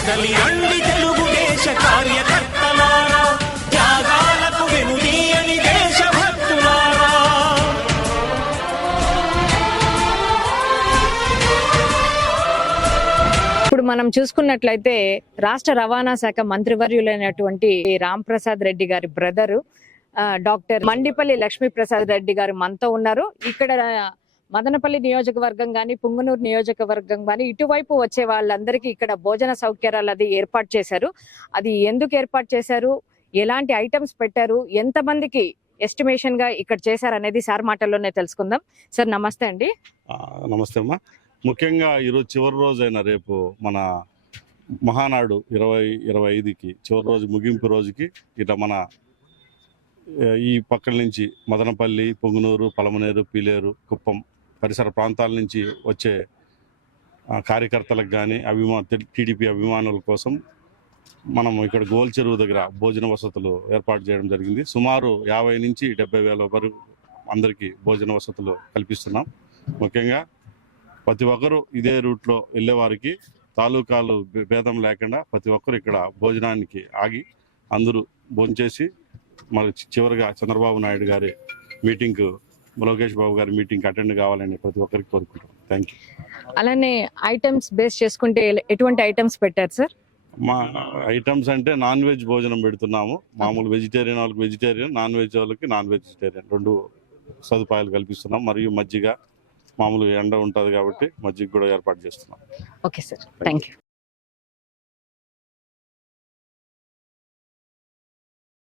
కదలి రండి తెలుగుదేశ కార్యకర్తలారా, త్యాగాలకు వెనుదీయని దేశభక్తులారా. ఇప్పుడు మనం చూసుకున్నట్లయితే రాష్ట్ర రవాణా శాఖ మంత్రివర్యులైనటువంటి రాంప్రసాద్ రెడ్డి గారి బ్రదరు డాక్టర్ మండిపల్లి లక్ష్మీప్రసాద్ రెడ్డి గారు మనతో ఉన్నారు. ఇక్కడ మదనపల్లి నియోజకవర్గం కానీ పుంగనూరు నియోజకవర్గం కానీ ఇటువైపు వచ్చే వాళ్ళందరికీ ఇక్కడ భోజన సౌకర్యాలు అది ఏర్పాటు చేశారు. అది ఎందుకు ఏర్పాటు చేశారు, ఎలాంటి ఐటమ్స్ పెట్టారు, ఎంతమందికి ఎస్టిమేషన్ గా ఇక్కడ చేశారు అనేది సార్ మాటల్లోనే తెలుసుకుందాం. సార్ నమస్తే అండి. నమస్తే అమ్మా. ముఖ్యంగా ఈరోజు చివరి రోజు అయిన రేపు మన మహానాడు 2025కి చివరి రోజు ముగింపు రోజుకి ఇట్లా మన ఈ పక్కల నుంచి మదనపల్లి, పొంగునూరు, పలమనేరు, పీలేరు, కుప్పం పరిసర ప్రాంతాల నుంచి వచ్చే కార్యకర్తలకు కానీ టీడీపీ అభిమానుల కోసం మనం ఇక్కడ గోల్ చెరువు దగ్గర భోజన వసతులు ఏర్పాటు చేయడం జరిగింది. సుమారు 50 నుంచి 70,000 వరకు అందరికీ భోజన వసతులు కల్పిస్తున్నాం. ముఖ్యంగా ప్రతి ఒక్కరూ ఇదే రూట్లో వెళ్ళేవారికి తాలూకాలు భేదం లేకుండా ప్రతి ఒక్కరు ఇక్కడ భోజనానికి ఆగి అందరూ భోంచేసి మరి చివరిగా చంద్రబాబు నాయుడు గారి మీటింగ్కు, లోకేష్ బాబు గారి మీటింగ్కి అటెండ్ కావాలని ప్రతి ఒక్కరికి కోరుకుంటాం. Thank you. అలానే ఐటమ్స్ బేస్ చేసుకుంటే ఎటువంటి ఐటమ్స్ పెట్టారు సార్? మా ఐటమ్స్ అంటే నాన్ వెజ్ భోజనం పెడుతున్నాము. మామూలు వెజిటేరియన్ వాళ్ళకి వెజిటేరియన్, నాన్ వెజ్ వాళ్ళకి నాన్ వెజిటేరియన్ 2 సదుపాయాలు కల్పిస్తున్నాం. మరియు మజ్జిగ, మామూలు ఎండ ఉంటుంది కాబట్టి మజ్జిగ కూడా ఏర్పాటు చేస్తున్నాం. Okay sir, thank you.